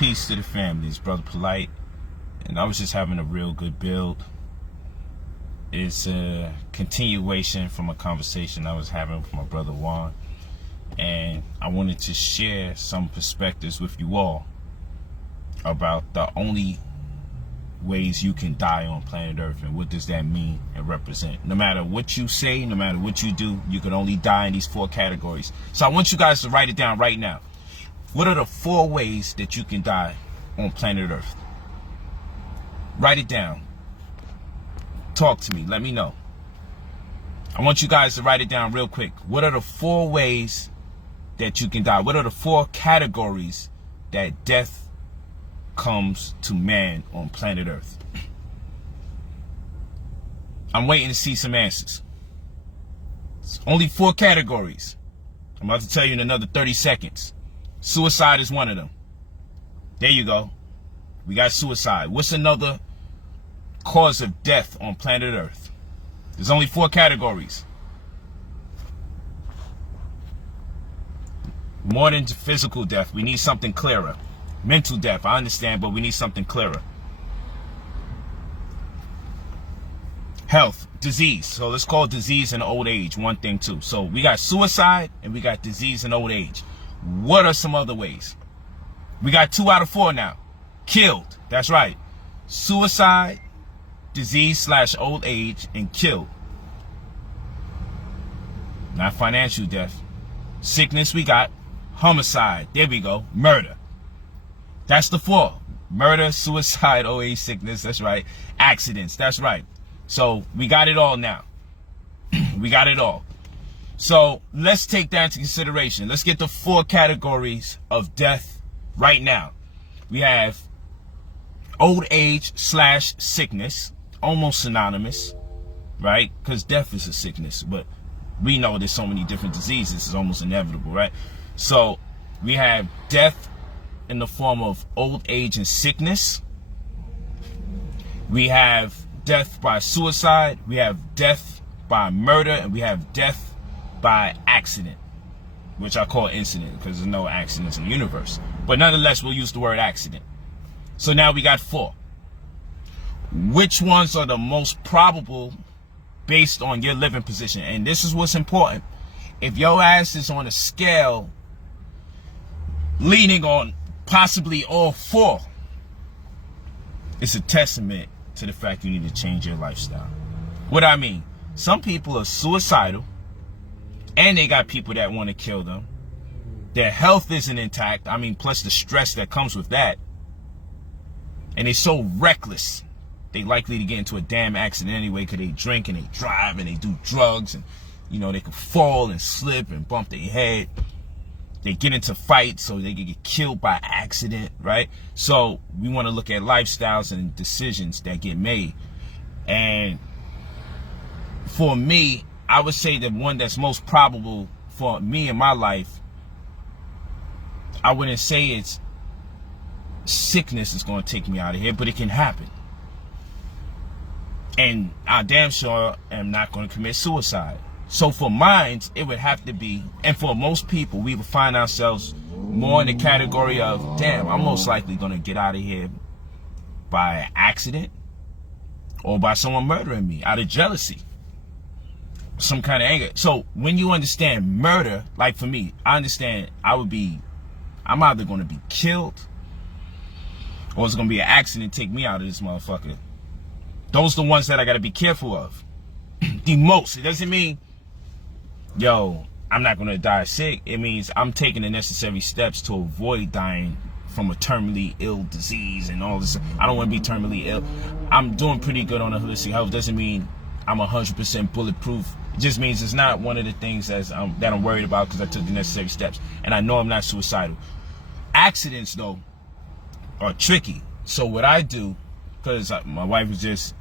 Peace to the family. It's Brother Polight, and I was just having a real good build. It's a continuation from a conversation I was having with my brother Juan, and I wanted to share some perspectives with you all about the only ways you can die on planet Earth and what does that mean and represent. No matter what you say, no matter what you do, you can only die in these 4 categories. So I want you guys to write it down right now. What are the 4 ways that you can die on planet Earth? Write it down. Talk to me. Let me know. I want you guys to write it down real quick. What are the 4 ways that you can die? What are the 4 categories that death comes to man on planet Earth? I'm waiting to see some answers. It's only 4 categories. I'm about to tell you in another 30 seconds. Suicide is one of them. There you go. We got suicide. What's another cause of death on planet Earth? There's only 4 categories. More than physical death. We need something clearer. Mental death, I understand, but we need something clearer. Health, disease. So let's call disease and old age one thing too. So we got suicide and we got disease and old age. What are some other ways? We got 2 out of 4 now. Killed. That's right. Suicide, disease/old age, and killed. Not financial death. Sickness we got. Homicide. There we go. Murder. That's the 4. Murder, suicide, old age, sickness. That's right. Accidents. That's right. So we got it all now. We got it all. So let's take that into consideration. Let's get the 4 categories of death right now. We have old age/sickness, almost synonymous, right? Because death is a sickness, but we know there's so many different diseases, it's almost inevitable, right? So we have death in the form of old age and sickness. We have death by suicide. We have death by murder, and we have death by accident, which I call incident because there's no accidents in the universe. But nonetheless, we'll use the word accident. So now we got 4. Which ones are the most probable based on your living position? And this is what's important. If your ass is on a scale leaning on possibly all 4, it's a testament to the fact you need to change your lifestyle. What I mean, some people are suicidal and they got people that want to kill them. Their health isn't intact. I mean, plus the stress that comes with that. And they're so reckless. They likely to get into a damn accident anyway because they drink and they drive and they do drugs. And, you know, they could fall and slip and bump their head. They get into fights so they can get killed by accident, right? So we want to look at lifestyles and decisions that get made. And for me, I would say the one that's most probable for me in my life, I wouldn't say it's sickness is going to take me out of here, but it can happen. And I damn sure am not going to commit suicide. So for mine, it would have to be, and for most people, we would find ourselves more in the category of, damn, I'm most likely going to get out of here by accident or by someone murdering me out of jealousy, some kind of anger. So when you understand murder, like for me, I understand I'm either going to be killed or it's going to be an accident take me out of this motherfucker. Those are the ones that I got to be careful of. The most. It doesn't mean, yo, I'm not going to die sick. It means I'm taking the necessary steps to avoid dying from a terminally ill disease and all this. I don't want to be terminally ill. I'm doing pretty good on a holistic health. Doesn't mean I'm 100% bulletproof. It just means it's not one of the things that I'm worried about because I took the necessary steps. And I know I'm not suicidal. Accidents, though, are tricky. So what I do, because my wife was just,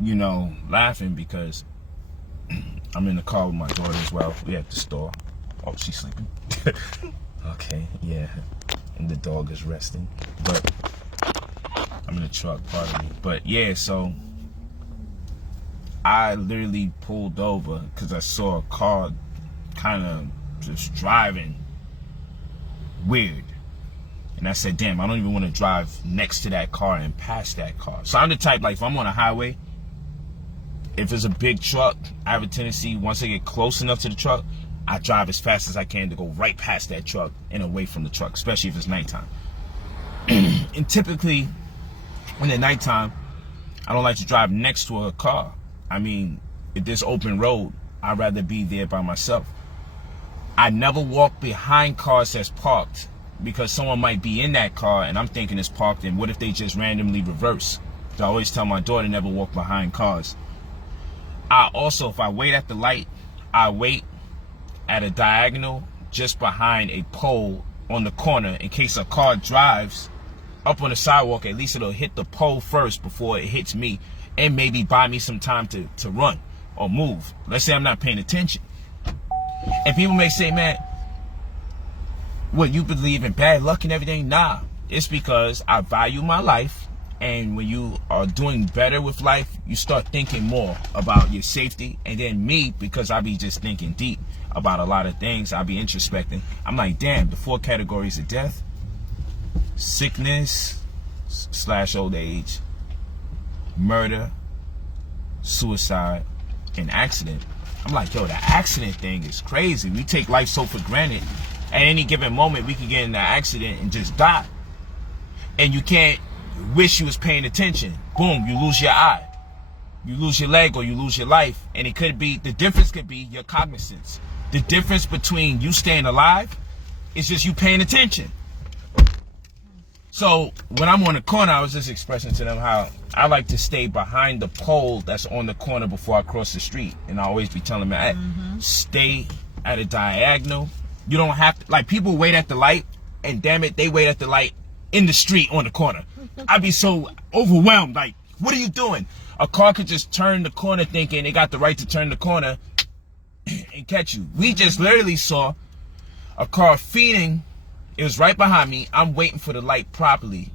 you know, laughing because I'm in the car with my daughter as well. We at the store. Oh, she's sleeping. Okay, yeah. And the dog is resting. But I'm in the truck, pardon me. But yeah, so I literally pulled over because I saw a car kind of just driving weird. And I said, damn, I don't even want to drive next to that car and past that car. So I'm the type, like, if I'm on a highway, if it's a big truck, I have a tendency, once I get close enough to the truck, I drive as fast as I can to go right past that truck and away from the truck, especially if it's nighttime. And typically, in the nighttime, I don't like to drive next to a car. I mean, if there's open road, I'd rather be there by myself. I never walk behind cars that's parked because someone might be in that car and I'm thinking it's parked, and what if they just randomly reverse? So I always tell my daughter never walk behind cars. I also, if I wait at the light, I wait at a diagonal just behind a pole on the corner in case a car drives up on the sidewalk. At least it'll hit the pole first before it hits me and maybe buy me some time to run or move. Let's say I'm not paying attention. And people may say, man, what, you believe in bad luck and everything? Nah, it's because I value my life. And when you are doing better with life, you start thinking more about your safety. And then me, because I be just thinking deep about a lot of things, I be introspecting. I'm like, damn, the 4 categories of death: sickness / old age, murder, suicide, and accident. I'm like, yo, the accident thing is crazy. We take life so for granted. At any given moment, we can get in an accident and just die. And you can't wish you was paying attention. Boom, you lose your eye, you lose your leg, or you lose your life. And it could be, the difference could be your cognizance. The difference between you staying alive is just you paying attention. So when I'm on the corner, I was just expressing to them how I like to stay behind the pole that's on the corner before I cross the street. And I always be telling them, stay at a diagonal. You don't have to, like, people wait at the light, and damn it, they wait at the light in the street on the corner. I'd be so overwhelmed. Like, what are you doing? A car could just turn the corner thinking they got the right to turn the corner and catch you. We just literally saw a car feeding. It was right behind me. I'm waiting for the light properly.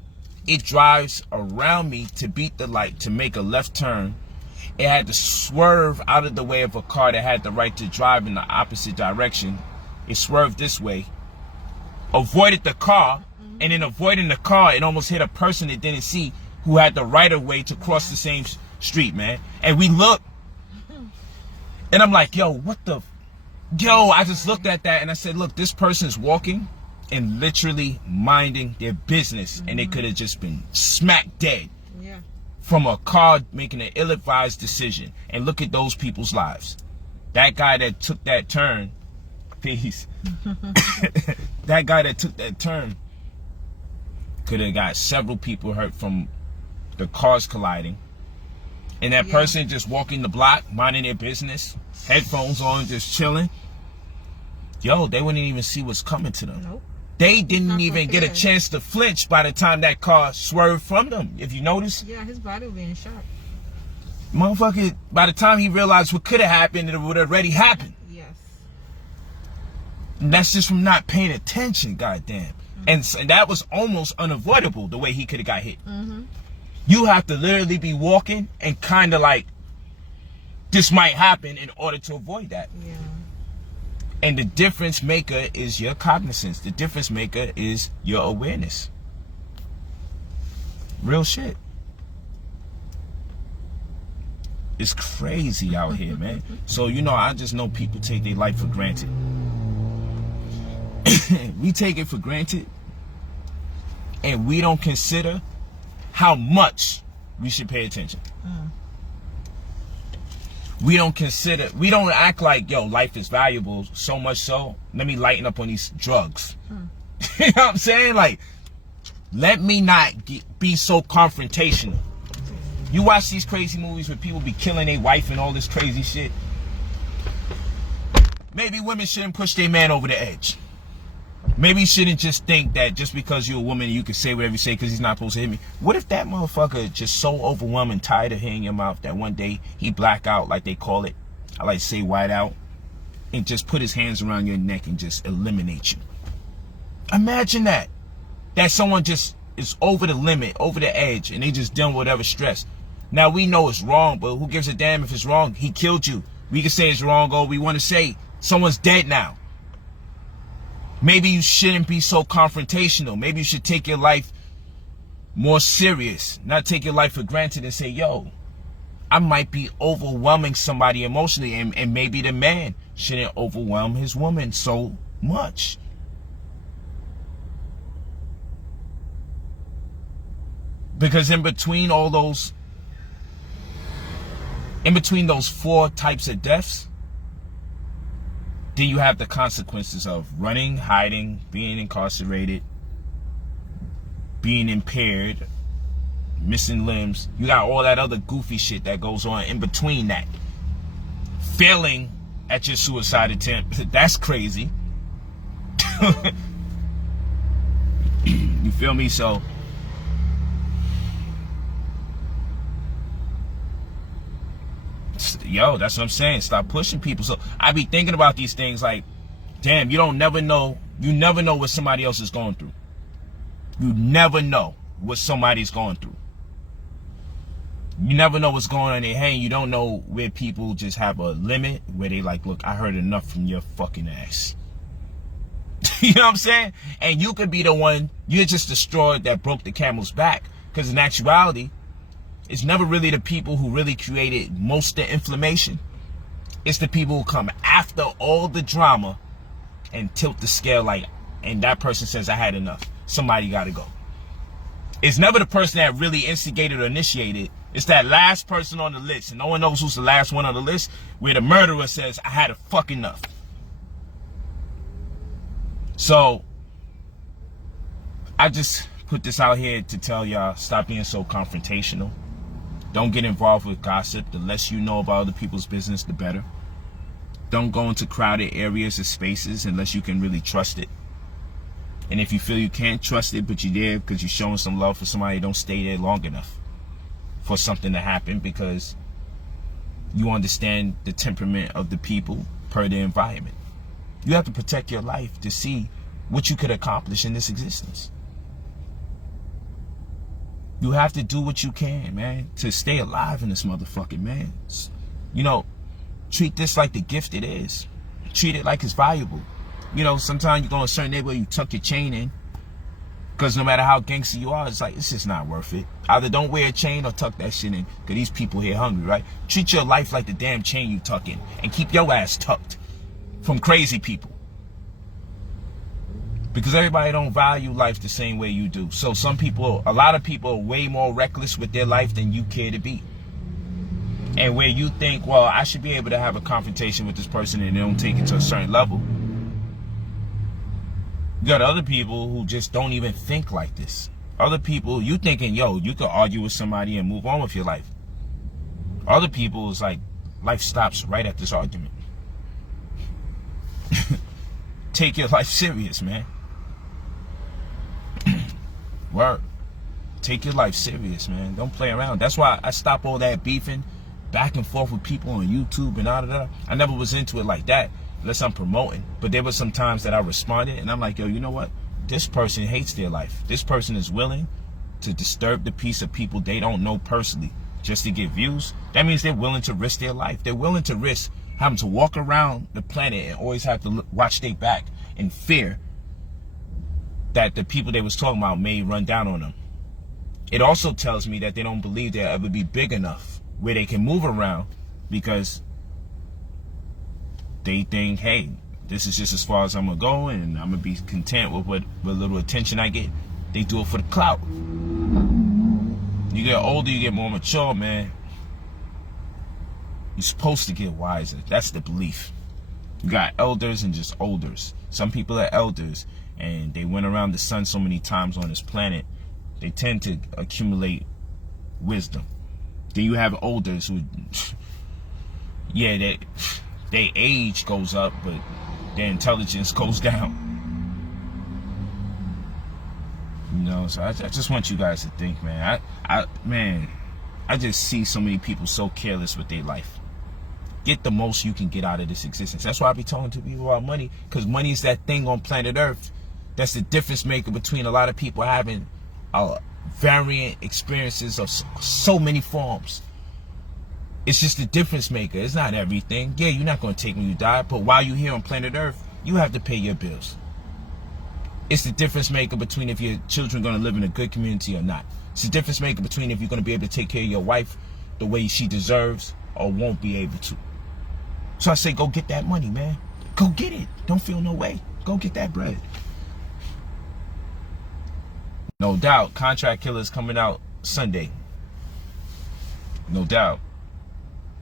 It drives around me to beat the light to make a left turn. It had to swerve out of the way of a car that had the right to drive in the opposite direction. It swerved this way, avoided the car, and in avoiding the car, it almost hit a person it didn't see who had the right of way to cross the same street, man. And we looked, and I'm like, yo, what the? Yo, I just looked at that and I said, look, this person's walking and literally minding their business, and they could have just been smack dead from a car making an ill-advised decision. And look at those people's lives. That guy that took that turn, peace. That guy that took that turn could have got several people hurt from the cars colliding. And that person just walking the block, minding their business, headphones on, just chilling. Yo, they wouldn't even see what's coming to them. Nope. They didn't even get a chance to flinch by the time that car swerved from them, if you notice. Yeah, his body would be in shock. Motherfucker, by the time he realized what could have happened, it would have already happened. Yes. And that's just from not paying attention, goddamn. And that was almost unavoidable, the way he could have got hit. You have to literally be walking and kind of like, this might happen in order to avoid that. Yeah. And the difference maker is your cognizance. The difference maker is your awareness. Real shit. It's crazy out here, man. So, you know, I just know people take their life for granted. We take it for granted, and we don't consider how much we should pay attention. We don't act like, yo, life is valuable, so much so, let me lighten up on these drugs. You know what I'm saying? Like, let me not be so confrontational. You watch these crazy movies where people be killing their wife and all this crazy shit. Maybe women shouldn't push their man over the edge. Maybe you shouldn't just think that just because you're a woman, you can say whatever you say because he's not supposed to hit me. What if that motherfucker just so overwhelmed and tired of hearing your mouth that one day he black out, like they call it, I like to say white out, and just put his hands around your neck and just eliminate you? Imagine that. That someone just is over the limit, over the edge, and they just dealing with whatever stress. Now we know it's wrong, but who gives a damn if it's wrong? He killed you. We can say it's wrong, or we want to say someone's dead now. Maybe you shouldn't be so confrontational. Maybe you should take your life more serious. Not take your life for granted and say, yo, I might be overwhelming somebody emotionally, and maybe the man shouldn't overwhelm his woman so much. Because in between those 4 types of deaths, then you have the consequences of running, hiding, being incarcerated, being impaired, missing limbs. You got all that other goofy shit that goes on in between that. Failing at your suicide attempt, that's crazy. You feel me? So yo, that's what I'm saying. Stop pushing people. So I be thinking about these things like, damn, you never know what somebody else is going through. You never know what somebody's going through. You never know what's going on in their head. You don't know where people just have a limit where they like, look, I heard enough from your fucking ass. You know what I'm saying? And you could be the one, you're just the straw that broke the camel's back. Because in actuality, it's never really the people who really created most of the inflammation. It's the people who come after all the drama and tilt the scale like, and that person says, I had enough. Somebody got to go. It's never the person that really instigated or initiated. It's that last person on the list. And no one knows who's the last one on the list, where the murderer says, I had a fuck enough. So I just put this out here to tell y'all, stop being so confrontational. Don't get involved with gossip. The less you know about other people's business, the better. Don't go into crowded areas or spaces unless you can really trust it. And if you feel you can't trust it, but you're there because you're showing some love for somebody, don't stay there long enough for something to happen, because you understand the temperament of the people per the environment. You have to protect your life to see what you could accomplish in this existence. You have to do what you can, man, to stay alive in this motherfucking, man. You know, treat this like the gift it is. Treat it like it's valuable. You know, sometimes you go in a certain neighborhood, you tuck your chain in, because no matter how gangster you are, it's like, it's just not worth it. Either don't wear a chain or tuck that shit in, because these people here hungry, right? Treat your life like the damn chain you tuck in, and keep your ass tucked from crazy people. Because everybody don't value life the same way you do. So a lot of people are way more reckless with their life than you care to be. And where you think, well, I should be able to have a confrontation with this person, and they don't take it to a certain level. You got other people who just don't even think like this. Other people, you thinking, yo, you could argue with somebody and move on with your life. Other people, is like, life stops right at this argument. Take your life serious, man. Word. Take your life serious, man. Don't play around. That's why I stop all that beefing back and forth with people on YouTube and all of that. I never was into it like that, unless I'm promoting. But there were some times that I responded, and I'm like, yo, you know what? This person hates their life. This person is willing to disturb the peace of people they don't know personally just to get views. That means they're willing to risk their life. They're willing to risk having to walk around the planet and always have to watch their back in fear that the people they was talking about may run down on them. It also tells me that they don't believe they'll ever be big enough where they can move around, because they think, hey, this is just as far as I'm gonna go, and I'm gonna be content with what little attention I get. They do it for the clout. You get older, you get more mature, man. You're supposed to get wiser. That's the belief. You got elders and just olders. Some people are elders, and they went around the sun so many times on this planet, they tend to accumulate wisdom. Then you have olders who, yeah, their age goes up, but their intelligence goes down. You know, so I just want you guys to think, man. I just see so many people so careless with their life. Get the most you can get out of this existence. That's why I be talking to people about money, because money is that thing on planet Earth that's the difference maker between a lot of people having variant experiences of so many forms. It's just the difference maker. It's not everything. Yeah, you're not going to take when you die, but while you're here on planet Earth, you have to pay your bills. It's the difference maker between if your children are going to live in a good community or not. It's the difference maker between if you're going to be able to take care of your wife the way she deserves or won't be able to. So I say, go get that money, man. Go get it. Don't feel no way. Go get that bread. No doubt, Contract Killers coming out Sunday. No doubt.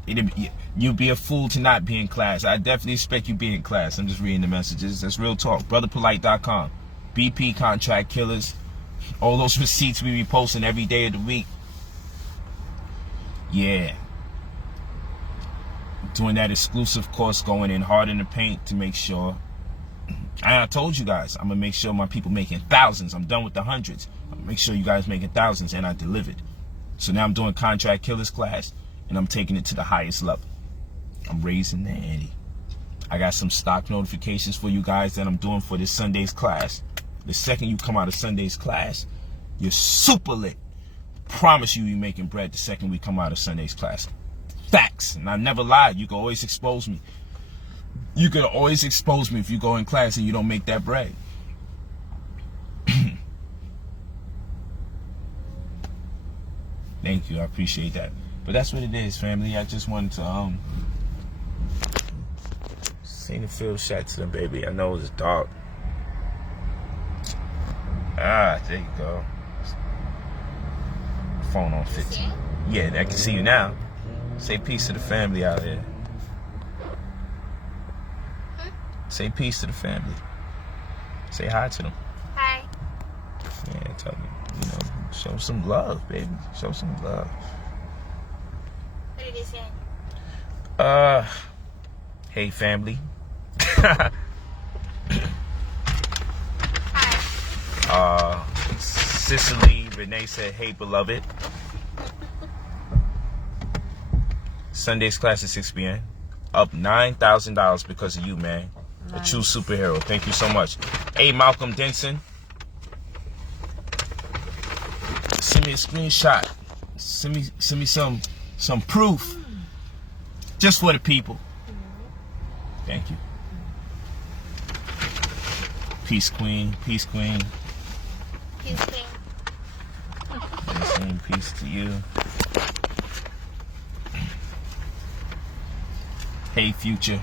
You'd be a fool to not be in class. I definitely expect you be in class. I'm just reading the messages. That's real talk. brotherpolight.com. BP Contract Killers. All those receipts we be posting every day of the week. Yeah. Doing that exclusive course, going in hard in the paint to make sure. And I told you guys, I'm going to make sure my people making thousands. I'm done with the hundreds. I'm going to make sure you guys making thousands, and I delivered. So now I'm doing Contract Killers class, and I'm taking it to the highest level. I'm raising the ante. I got some stock notifications for you guys that I'm doing for this Sunday's class. The second you come out of Sunday's class, you're super lit. Promise you making bread the second we come out of Sunday's class. Facts. And I never lied. You can always expose me. You can always expose me if you go in class and you don't make that bread. Thank you. I appreciate that. But that's what it is, family. I just wanted to sing the field shot to them, baby. I know it's dark. Ah, there you go. Phone on 15. Yeah, I can see you now. Say peace to the family out there. Say peace to the family. Say hi to them. Hi. Yeah, tell them, show some love, baby. Show some love. What did he say? Hey, family. Hi. Cicely Renee said, hey, beloved. Sunday's class at 6 p.m. Up $9,000 because of you, man. Nice. A true superhero. Thank you so much. Hey, Malcolm Denson. Send me a screenshot. Send me some proof. Just for the people. Thank you. Peace, Queen. Peace, Queen. Peace, King. Peace to you. Hey, Future.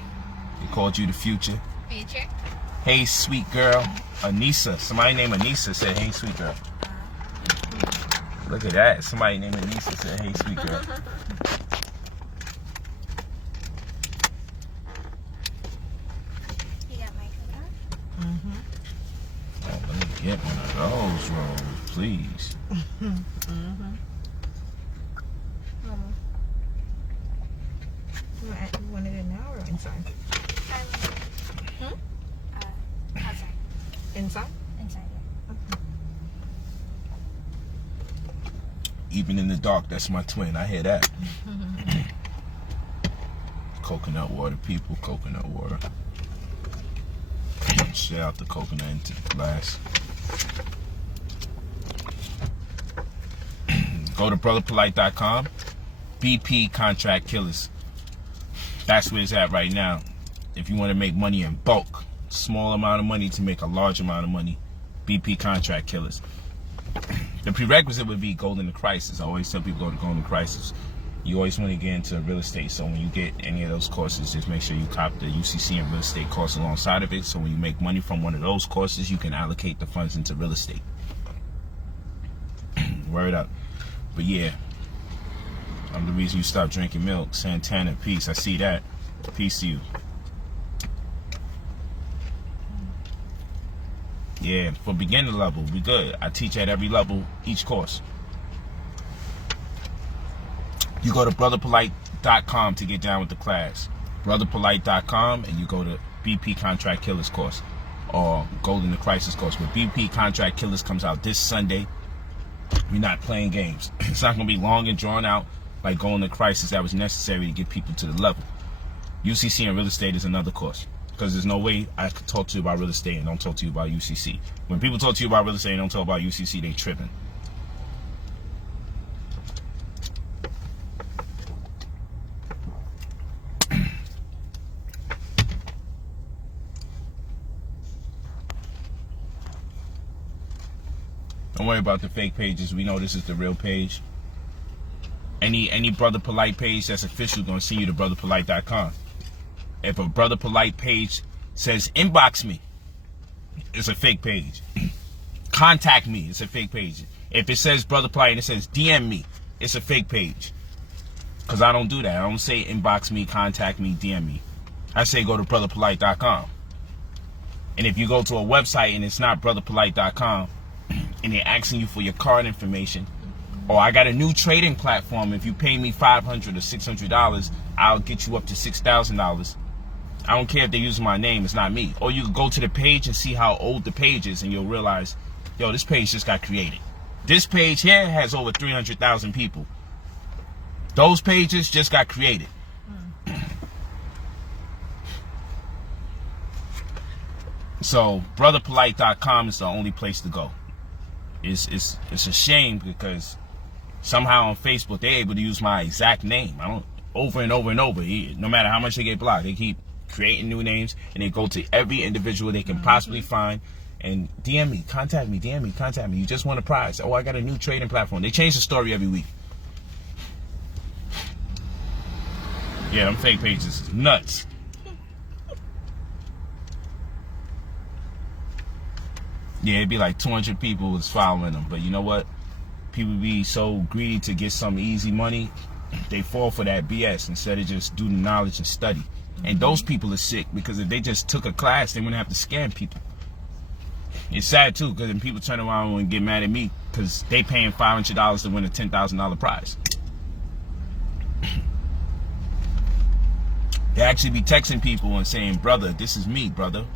They called you the Future. Future. Hey, sweet girl. Anissa. Somebody named Anissa said, hey, sweet girl. Look at that. Somebody named Anissa said, hey, sweet girl. You got my color? Oh, let me get one of those rolls, please. You wanted it now or inside? Outside. Inside? Inside, yeah. Okay. Even in the dark, that's my twin. I hear that. Coconut water, people. Coconut water. Share out the coconut into the glass. Go to brotherpolight.com. BP Contract Killers. That's where it's at right now. If you want to make money in bulk, small amount of money to make a large amount of money, BP Contract Killers. The prerequisite would be Golden Crisis. I always tell people go to Golden Crisis. You always want to get into real estate. So when you get any of those courses, just make sure you cop the UCC and real estate course alongside of it. So when you make money from one of those courses, you can allocate the funds into real estate. Word up. But yeah, I'm the reason you stopped drinking milk. Santana, peace. I see that. Peace to you. Yeah, for beginner level, we good. I teach at every level, each course. You go to brotherpolight.com to get down with the class. brotherpolight.com, and you go to BP Contract Killers course or Golden Crisis course. But BP Contract Killers comes out this Sunday. We're not playing games. It's not going to be long and drawn out like Golden Crisis that was necessary to get people to the level. UCC and real estate is another course. Because there's no way I could talk to you about real estate and don't talk to you about UCC. When people talk to you about real estate and don't talk about UCC, they tripping. Don't worry about the fake pages. We know this is the real page. Any Brother Polight page that's official gonna send you to brotherpolight.com. If a Brother Polight page says inbox me, it's a fake page. Contact me, it's a fake page. If it says Brother Polight and it says DM me, it's a fake page. Because I don't do that. I don't say inbox me, contact me, DM me. I say go to brotherpolight.com. And if you go to a website and it's not brotherpolight.com and they're asking you for your card information, or I got a new trading platform, if you pay me $500 or $600, I'll get you up to $6,000. I don't care if they're using my name, it's not me. Or you can go to the page and see how old the page is and you'll realize, yo, this page just got created. This page here has over 300,000 people. Those pages just got created. So brotherpolight.com is the only place to go. It's a shame because somehow on Facebook they're able to use my exact name. I don't over and over and over. No matter how much they get blocked, they keep creating new names and they go to every individual they can possibly find and DM me, contact me, DM me, contact me. You just won a prize. Oh, I got a new trading platform. They change the story every week. Yeah, them fake pages is nuts. Yeah, it'd be like 200 people was following them. But you know what? People be so greedy to get some easy money, they fall for that BS instead of just do the knowledge and study. And those people are sick because if they just took a class, they wouldn't have to scam people. It's sad too because then people turn around and get mad at me because they paying $500 to win a $10,000 prize. They actually be texting people and saying, brother, this is me, brother.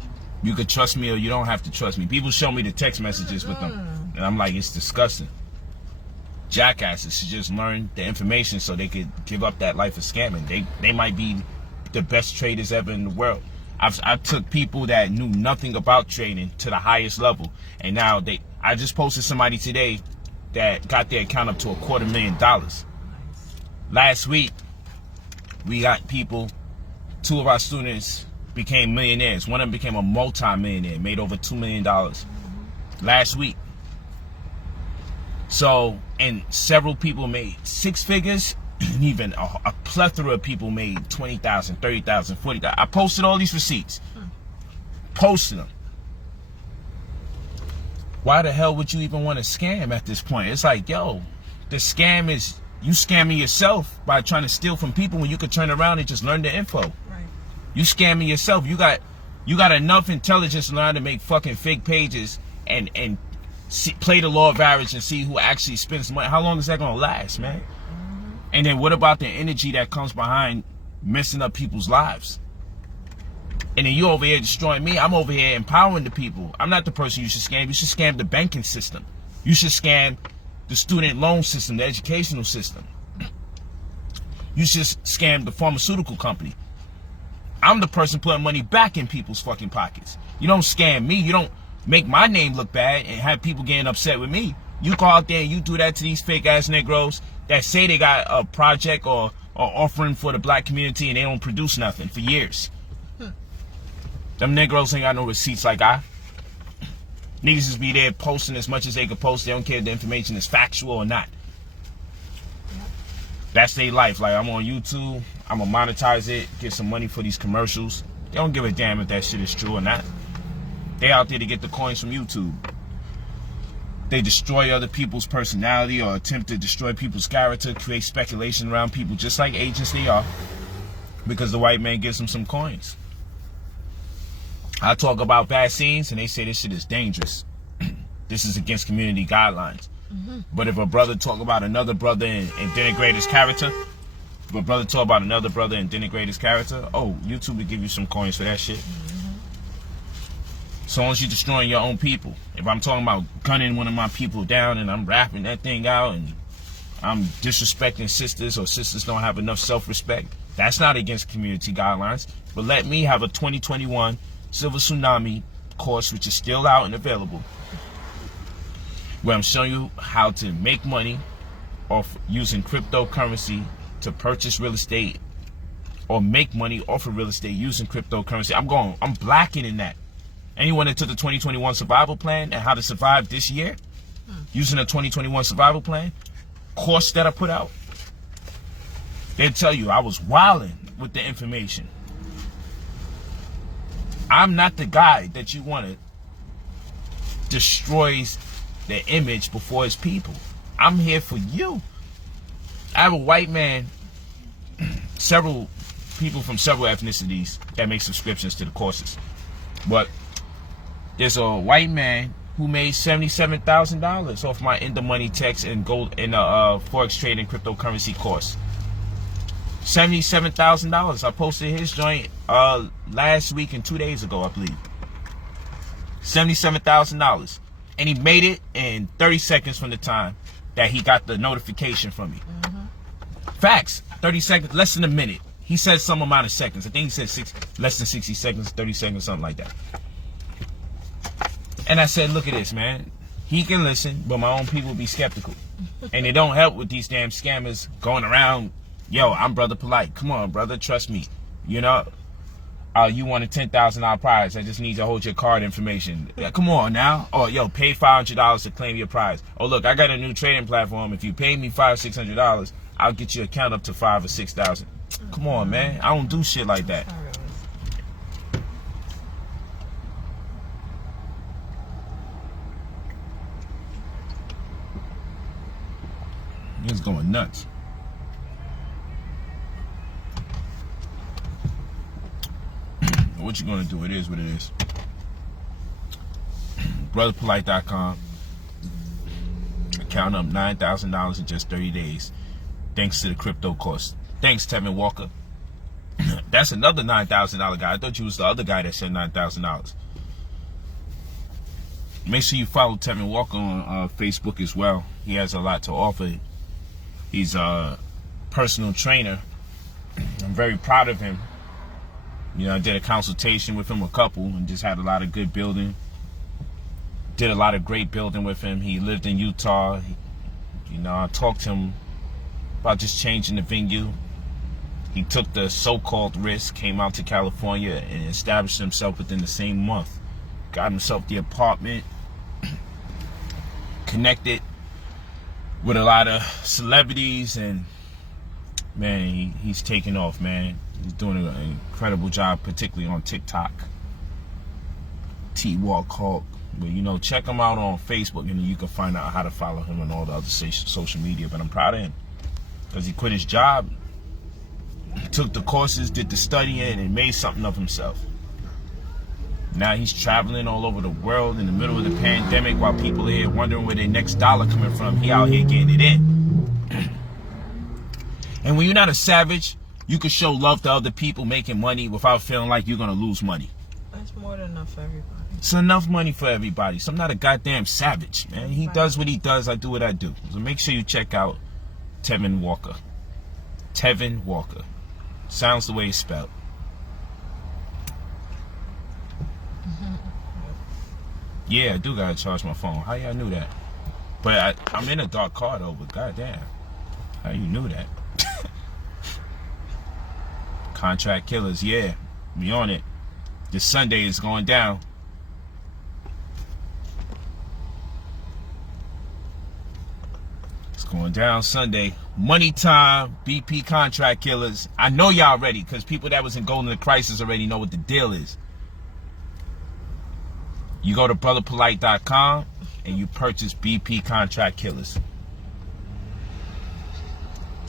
You could trust me or you don't have to trust me. People show me the text messages with them. And I'm like, it's disgusting. Jackasses should just learn the information so they could give up that life of scamming. They might be the best traders ever in the world. I took people that knew nothing about trading to the highest level. And now I just posted somebody today that got their account up to $250,000. Last week, we got people, 2 of our students became millionaires. One of them became a multi-millionaire, made over $2 million last week. So, and several people made 6 figures, and even a plethora of people made $20,000, $30,000, $40,000. I posted all these receipts. Posted them. Why the hell would you even want to scam at this point? It's like, yo, the scam is you scamming yourself by trying to steal from people when you could turn around and just learn the info. Right. You scamming yourself. You got enough intelligence to learn to make fucking fake pages and play the law of average and see who actually spends money. How long is that gonna last, man? And then what about the energy that comes behind messing up people's lives? And then you over here destroying me. I'm over here empowering the people. I'm not the person you should scam. You should scam the banking system. You should scam the student loan system, the educational system. You should scam the pharmaceutical company. I'm the person putting money back in people's fucking pockets. You don't scam me. You don't make my name look bad and have people getting upset with me. You go out there and you do that to these fake ass Negroes that say they got a project or offering for the black community and they don't produce nothing for years. Them Negroes ain't got no receipts like I. Niggas just be there posting as much as they could post. They don't care if the information is factual or not. That's their life. Like, I'm on YouTube, I'm gonna monetize it, get some money for these commercials. They don't give a damn if that shit is true or not. They out there to get the coins from YouTube. They destroy other people's personality or attempt to destroy people's character, create speculation around people just like agents they are, because the white man gives them some coins. I talk about vaccines and they say this shit is dangerous. This is against community guidelines. But if a brother talk about another brother and denigrate his character, oh, YouTube will give you some coins for that shit. So long as you're destroying your own people. If I'm talking about gunning one of my people down and I'm rapping that thing out and I'm disrespecting sisters or sisters don't have enough self-respect, that's not against community guidelines. But let me have a 2021 Silver Tsunami course, which is still out and available, where I'm showing you how to make money off using cryptocurrency to purchase real estate or make money off of real estate using cryptocurrency. I'm blackening that. Anyone that took the 2021 survival plan and how to survive this year, using a 2021 survival plan course that I put out. They'll tell you I was wilding with the information. I'm not the guy that you want to destroy the image before his people. I'm here for you. I have a white man, several people from several ethnicities that make subscriptions to the courses. But there's a white man who made $77,000 off my In the Money text and gold in a forex trading cryptocurrency course. $77,000. I posted his joint last week and 2 days ago, I believe. $77,000, and he made it in 30 seconds from the time that he got the notification from me. Facts. 30 seconds, less than a minute. He said some amount of seconds. I think he said less than 60 seconds, 30 seconds, something like that. And I said, look at this, man. He can listen, but my own people be skeptical. And it don't help with these damn scammers going around, yo, I'm Brother Polight. Come on, brother, trust me. You know, you won a $10,000 prize. I just need to hold your card information. Yeah, come on now. Or, yo, pay $500 to claim your prize. Oh, look, I got a new trading platform. If you pay me $500, $600, I'll get your account up to $5,000 or $6,000. Come on, man. I don't do shit like that. He's going nuts. What you gonna do? It is what it is. brotherpolight.com. Account up $9,000 in just 30 days. Thanks to the crypto course. Thanks, Tevin Walker. That's another $9,000 guy. I thought you was the other guy that said $9,000. Make sure you follow Tevin Walker on Facebook as well. He has a lot to offer. He's a personal trainer. I'm very proud of him. You know, I did a consultation with him, a couple, and just had a lot of good building. Did a lot of great building with him. He lived in Utah. You know, I talked to him about just changing the venue. He took the so-called risk, came out to California and established himself within the same month. Got himself the apartment, connected with a lot of celebrities, and man, he's taking off, man. He's doing an incredible job, particularly on TikTok. T-Walk Hawk. But, you know, check him out on Facebook, and you can find out how to follow him on all the other social media. But I'm proud of him because he quit his job, took the courses, did the studying, and made something of himself. Now he's traveling all over the world in the middle of the pandemic while people are here wondering where their next dollar coming from. He out here getting it in. And when you're not a savage, you can show love to other people making money without feeling like you're going to lose money. That's more than enough for everybody. It's enough money for everybody. So I'm not a goddamn savage, man. He does what he does. I do what I do. So make sure you check out Tevin Walker. Tevin Walker. Sounds the way it's spelled. Yeah, I do gotta charge my phone. How y'all knew that? But I'm in a dark car though, but goddamn. How you knew that? Contract Killers, yeah. We on it. This Sunday is going down. It's going down Sunday. Money time, BP Contract Killers. I know y'all ready, because people that was in Golden Crisis already know what the deal is. You go to brotherpolight.com and you purchase BP Contract Killers.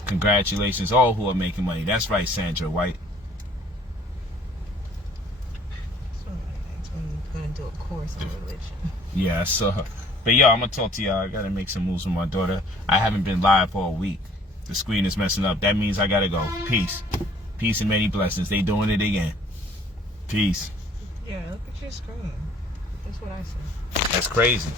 Congratulations, all who are making money. That's right, Sandra White. Somebody gonna do a course on religion. Yeah, I saw her. But yo, I'm gonna talk to y'all. I gotta make some moves with my daughter. I haven't been live for a week. The screen is messing up. That means I gotta go. Peace. Peace and many blessings. They doing it again. Peace. Yeah, look at your screen. That's what I said. That's crazy.